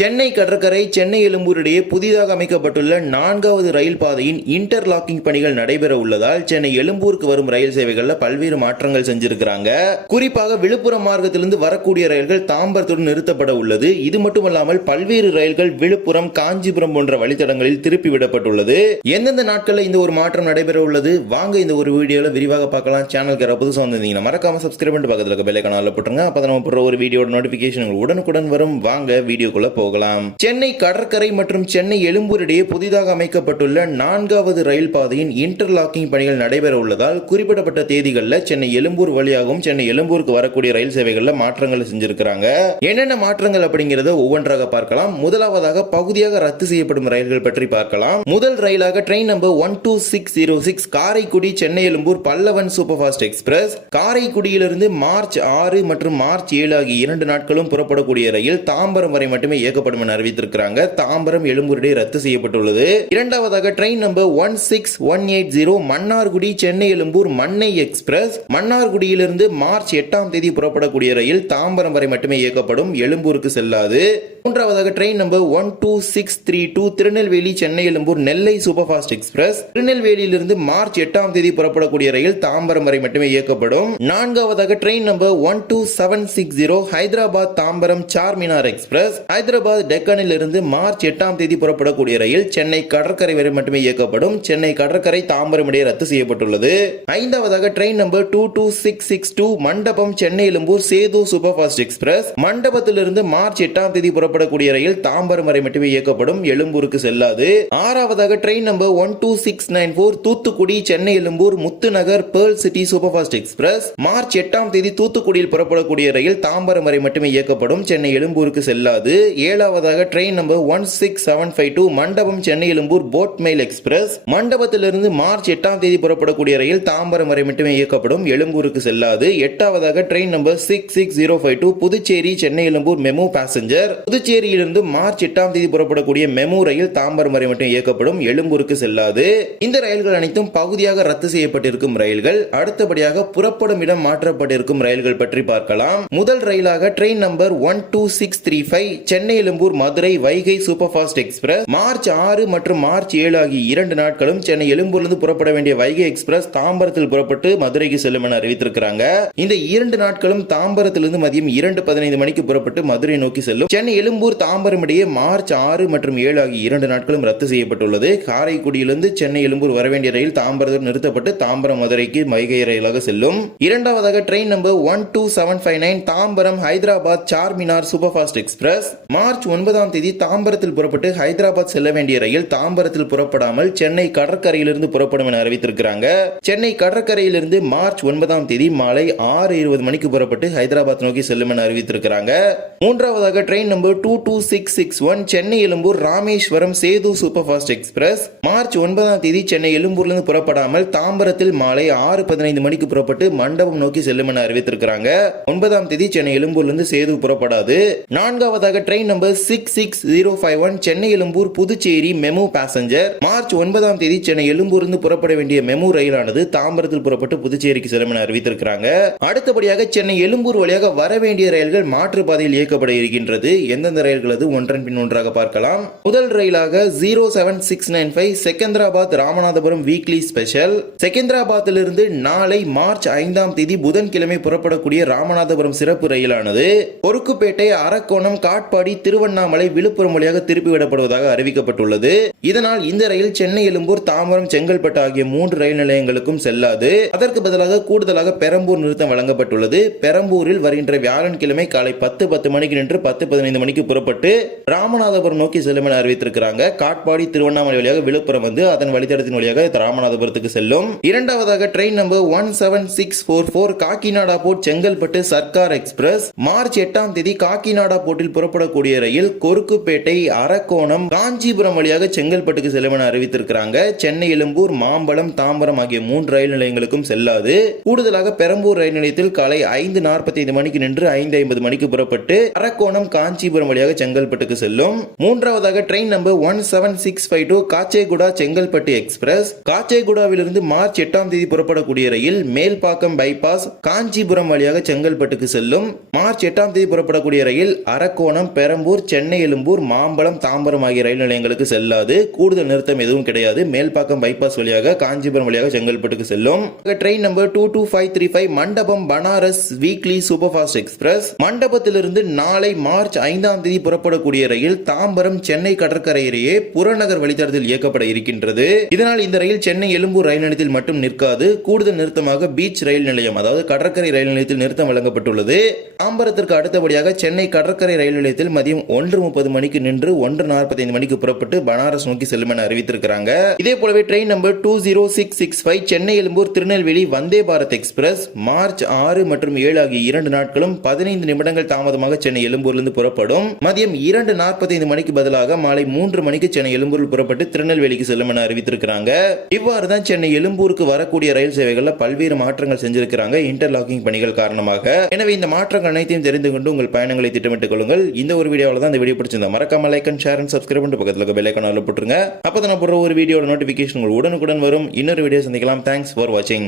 சென்னை கடற்கரை சென்னை எழும்பூர் இடையே புதிதாக அமைக்கப்பட்டுள்ள நான்காவது ரயில் பாதையின் இன்டர்லாக்கிங் பணிகள் நடைபெற உள்ளதால் சென்னை எழும்பூருக்கு வரும் ரயில் சேவைகள்ல பல்வேறு மாற்றங்கள் செஞ்சிருக்கிறாங்க. குறிப்பாக விழுப்புரம் மார்க்கத்திலிருந்து வரக்கூடிய ரயில்கள் தாம்பரத்துடன் நிறுத்தப்பட உள்ளது. இது மட்டுமல்லாமல் பல்வேறு ரயில்கள் விழுப்புரம் காஞ்சிபுரம் போன்ற வழித்தடங்களில் திருப்பி விடப்பட்டுள்ளது. எந்தெந்த நாட்களில் இந்த ஒரு மாற்றம் நடைபெற உள்ளது? வாங்க இந்த ஒரு வீடியோல விரிவாக பார்க்கலாம். சேனலுக்கு யாராவது புதுசாக வந்திருந்தீங்கன்னா மறக்காம சப்ஸ்கிரைப் பண்ணிட்டு பக்கத்தில் இருக்க பெல்லை கனால போட்டுருங்க. அப்போ நம்ம போடுற ஒரு வீடியோட நோட்டிஃபிகேஷன் உடனுக்குடன் வரும். வாங்க வீடியோக்குள்ளே வீடியோக்குள்ள போகலாம். சென்னை கடற்கரை மற்றும் சென்னை எழும்பூர் இடையே புதிதாக அமைக்கப்பட்டுள்ள நான்காவது ரயில் பாதையின் இன்டர்லாக்கிங் பணிகள் நடைபெற உள்ளதால் குறிப்பிடப்பட்ட தேதிகளில் சென்னை எழும்பூர் வழியாகவும் சென்னை எழும்பூருக்கு வரக்கூடிய ரயில் சேவைகளில் மாற்றங்கள் செஞ்சிருக்கிறாங்க. என்னென்ன மாற்றங்கள் அப்படிங்கறத ஒவ்வொன்றாக பார்க்கலாம். முதலாவதாக பகுதியாக ரத்து செய்யப்படும் ரயில்கள் பற்றி பார்க்கலாம். முதல் ரயிலாக train number one two six zero six Karaikudi Chennai Egmore Pallavan super fast express. காரைக்குடியிலிருந்து March ஆறு மற்றும் மார்ச் ஏழு ஆகிய இரண்டு நாட்களும் புறப்படக்கூடிய ரயில் தாம்பரம் வரை மட்டுமே இயக்கப்படும் என அறிவித்திருக்கிறாங்க. தாம்பரம் எழும்பூரிடையே ரத்து செய்யப்பட்டுள்ளது. இரண்டாவதாக train number one six one eight zero Mannargudi Chennai Egmore Mannai express. மன்னார்குடியிலிருந்து March எட்டாம் தேதி புறப்படக்கூடிய ரயில் தாம்பரம் வரை மட்டுமே இயக்கப்படும். எழும்பூருக்கு செல்லாது. மூன்றாவதாக train number one two six three two Tirunelveli Chennai Egmore Nellai super fast express திருநெல்வேலியிலிருந்து March எட்டாம் தேதி புறப்படக்கூடிய ரயில் தாம்பரம் வரை மட்டுமே இயக்கப்படும். நான்காவதாக train number one two seven six zero Hyderabad Tambaram Charminar express. Hyderabad Hyderabad டெக்கனில் இருந்து மார்ச் எட்டாம் தேதி புறப்படக்கூடிய ரயில் சென்னை கடற்கரை வரை மட்டுமே இயக்கப்படும். சென்னை கடற்கரை தாம்பரம் இடையே ரத்து செய்யப்பட்டுள்ளது. ஐந்தாவதாக train number two two six six two Mandapam Chennai Egmore Sethu super fast express. மண்டபத்திலிருந்து March எட்டாம் தேதி புறப்படக்கூடிய ரயில் தாம்பரம் வரை மட்டுமே இயக்கப்படும். எழும்பூருக்கு செல்லாது. ஆறாவதாக train number one two six nine four Thoothukudi Chennai Egmore Muthunagar pearl city super fast express. March எட்டாம் தேதி தூத்துக்குடியில் புறப்படக்கூடிய ரயில் தாம்பரம் வரை மட்டுமே இயக்கப்படும். சென்னை எழும்பூருக்கு செல்லாது. ஏழாவதாக train number one six seven five two Mandapam Chennai Egmore boat mail express மண்டபத்திலிருந்து March எட்டாம் தேதி புறப்படக்கூடிய ரயில் தாம்பரம் வரை மட்டுமே இயக்கப்படும். எழும்பூருக்கு செல்லாது. எட்டாவதாக train number six six zero five two Puducherry Chennai Egmore MEMU passenger புதுச்சேரியிலிருந்து March எட்டாம் தேதி புறப்படக்கூடிய மெமு ரயில் தாம்பரம் வரை மட்டும் இயக்கப்படும். எழும்பூருக்கு செல்லாது. இந்த ரயில்கள் அனைத்தும் பகுதியாக ரத்து செய்யப்பட்டிருக்கும் ரயில்கள். அடுத்தபடியாக புறப்படும் இடம் மாற்றப்பட்டிருக்கும் ரயில்கள் பற்றி பார்க்கலாம். முதல் ரயிலாக train number one two six three five Chennai Egmore Madurai Vaigai super fast express March ஆறு மற்றும் மார்ச் ஏழு ஆகிய இரண்டு நாட்களும் சென்னை எழும்பூர்லிருந்து புறப்பட வேண்டிய வைகை எக்ஸ்பிரஸ் தாம்பரத்தில் புறப்பட்டு மதுரைக்கு செல்லும் என அறிவித்திருக்கிறாங்க. இந்த இரண்டு நாட்களும் தாம்பரத்திலிருந்து மதியம் இரண்டு பதினைந்து மணிக்கு புறப்பட்டு மதுரை நோக்கி செல்லும். சென்னை எழும்பூர் தாம்பரம் இடையே மார்ச் ஆறு மற்றும் ஏழு ஆகிய இரண்டு நாட்களும் ரத்து செய்யப்பட்டுள்ளது. காரைக்குடியிலிருந்து சென்னை எழும்பூர் வரவேண்டிய ரயில் தாம்பரத்தில் நிறுத்தப்பட்டு தாம்பரம் மதுரைக்கு வைகை ரயிலாக செல்லும். இரண்டாவதாக train number one two seven five nine Tambaram Hyderabad Charminar super fast express March ஒன்பதாம் தேதி தாம்பரத்தில் புறப்பட்டு ஹைதராபாத் செல்ல வேண்டிய ரயில் தாம்பரத்தில் புறப்படாமல் சென்னை கடற்கரையிலிருந்து புறப்படும் என அறிவித்திருக்கிறாங்க. சென்னை கடற்கரையிலிருந்து மார்ச் ஒன்பதாம் தேதி மாலை ஆறு இருபது மணிக்கு புறப்பட்டு ஹைதராபாத் நோக்கி செல்லும் என அறிவித்திருக்கிறாங்க. மூன்றாவதாக train number two two six six one Chennai Egmore Rameswaram Sethu super fast express. March ஒன்பதாம் தேதி சென்னை எழும்பூர்லிருந்து புறப்படாமல் தாம்பரத்தில் மாலை ஆறு பதினைந்து மணிக்கு புறப்பட்டு மண்டபம் நோக்கி செல்லும் என அறிவித்திருக்கிறாங்க. ஒன்பதாம் தேதி சென்னை எழும்பூர்லிருந்து சேது புறப்படாது. நான்காவதாக train number six six zero five one Chennai Egmore Puducherry MEMU passenger March ஒன்பதாம் தேதி சென்னை எழும்பூரிலிருந்து புறப்பட வேண்டிய மெமு ரயிலானது தாம்பரத்தில் புறப்பட்டு புதுச்சேரிக்கு செல்லும் என அறிவித்திருக்கிறாங்க. அடுத்தபடியாக சென்னை எழும்பூர் வழியாக வர வேண்டிய ரயில்கள் மாற்றுப்பாதையில் இயக்கப்பட இருக்கின்றது. எந்தெந்த ரயில்கள் அது? ஒன்றன் பின் ஒன்றாக பார்க்கலாம். முதல் ரயிலாக zero seven six nine five Secunderabad Ramanathapuram weekly special செகந்திராபாத்திலிருந்து நாளை மார்ச் ஐந்தாம் தேதி புதன்கிழமை புறப்படக்கூடிய ராமநாதபுரம் சிறப்பு ரயிலானது. பொறுக்குப்பேட்டை அரக்கோணம் காட்பாடி திருவண்ணாமலை விழுப்புரம் வழியாக திருப்பிவிடப்படுவதாக அறிவிக்கப்பட்டுள்ளது. இதனால் இந்த ரயில் சென்னை எழும்பூர் தாம்பரம் செங்கல்பட்டு ஆகிய மூன்று ரயில் நிலையங்களுக்கும் செல்லாது. அதற்கு பதிலாக கூடுதலாக பெரம்பூர் நிறுத்தம் வழங்கப்பட்டுள்ளது. பெரம்பூரில் வருகின்ற வியாழன்கிழமை காலை பத்து பத்து மணிக்கு நின்று பத்து பதினைந்து மணிக்கு புறப்பட்டு ராமநாதபுரம் நோக்கி செல்லும் என அறிவித்திருக்கிறாங்க. காட்பாடி திருவண்ணாமலை வழியாக விழுப்புரம் வந்து அதன் வழித்தடத்தின் வழியாக ராமநாதபுரத்துக்கு செல்லும். இரண்டாவதாக train number one seven six four four Kakinada port Chengalpattu Circar express. March எட்டாம் தேதி காக்கிநாடா போர்ட்டில் புறப்படக்கூடிய ரயில் கொருக்குப்பேட்டை அரக்கோணம் காஞ்சிபுரம் வழியாக செங்கல்பட்டுக்கு செல்லும் என அறிவித்திருக்கிறாங்க. சென்னை எழும்பூர் மாம்பலம் தாம்பரம் ஆகிய மூன்று ரயில் நிலையங்களுக்கும் செல்லாது. கூடுதலாக பெரம்பூர் ரயில் நிலையத்தில் காலை ஐந்து நாற்பத்தி ஐந்து மணிக்கு நின்று ஐந்து ஐம்பது மணிக்கு புறப்பட்டு அரக்கோணம் காஞ்சிபுரம் வழியாக செங்கல்பட்டுக்கு செல்லும். மூன்றாவதாக train number one seven six five two Kacheguda Chengalpattu express காச்சேகுடாவிலிருந்து March எட்டாம் தேதி புறப்படக்கூடிய ரயில் மேல்பாக்கம் பைபாஸ் காஞ்சிபுரம் வழியாக செங்கல்பட்டுக்கு செல்லும். மார்ச் எட்டாம் தேதி புறப்படக்கூடிய ரயில் அரக்கோணம் பெரம்பூர் பெரம்பூர் சென்னை எழும்பூர் மாம்பழம் தாம்பரம் ஆகிய ரயில் நிலையங்களுக்கு செல்லாது. கூடுதல் நிறுத்தம் எதுவும் கிடையாது. மேல்பாக்கம் பைபாஸ் வழியாக காஞ்சிபுரம் வழியாக செங்கல்பட்டுக்கு செல்லும். Train number two two five three five Mandapam Banaras weekly super fast express மண்டபத்திலிருந்து நாளை மார்ச் ஐந்தாம் தேதி புறப்படக்கூடிய ரயில் தாம்பரம் சென்னை கடற்கரையிலேயே புறநகர் வழித்தடத்தில் இயக்கப்பட இருக்கின்றது. இதனால் இந்த ரயில் சென்னை எழும்பூர் ரயில் நிலையத்தில் மட்டும் நிற்காது. கூடுதல் நிறுத்தமாக பீச் ரயில் நிலையம் அதாவது கடற்கரை ரயில் நிலையத்தில் நிறுத்தம் வழங்கப்பட்டுள்ளது. தாம்பரத்திற்கு அடுத்தபடியாக சென்னை கடற்கரை ரயில் நிலையத்தில் மதியம் ஒன்று முப்பது மணிக்கு நின்று ஒன்று நாற்பத்தைந்து மணிக்கு புறப்பட்டு பனாரஸ் நோக்கி செல்லும் என அறிவித்திருக்கிறாங்க. இதே போலவே train number two zero six six five Chennai Egmore Tirunelveli Vande Bharat express March ஆறு மற்றும் ஏழு ஆகிய இரண்டு நாட்களும் பதினைந்து நிமிடங்கள் தாமதமாக சென்னை எழும்பூர்லிருந்து புறப்படும். மதியம் இரண்டு நாற்பத்தைந்து மணிக்கு பதிலாக மாலை மூன்று மணிக்கு சென்னை எழும்பூரில் புறப்பட்டு திருநெல்வேலிக்கு செல்லும் என அறிவித்திருக்கிறாங்க. இவ்வாறு தான் சென்னை எழும்பூருக்கு வரக்கூடிய ரயில் சேவைகளில் பல்வேறு மாற்றங்கள் செஞ்சிருக்கிறாங்க இன்டர்லாக்கிங் பணிகள் காரணமாக. எனவே இந்த மாற்றங்கள் அனைத்தையும் தெரிந்து கொண்டு உங்கள் பயணங்களை திட்டமிட்டுக் கொள்ளுங்கள். இந்த ஒரு வீடியோவில் தான் இந்த வீடியோ பிடிச்சிருந்தா மறக்காம like and share and subscribe பண்ணிட்டு பக்கத்தில் இருக்க ஐக்கான போட்டுருங்க. அப்போ தான் நான் போடுற ஒரு வீடியோட நோட்டிஃபிகேஷன் உங்களுக்கு உடனுக்குடன் வரும். இன்னொரு வீடியோ சந்திக்கலாம். தேங்க்ஸ் ஃபார் வாட்சிங்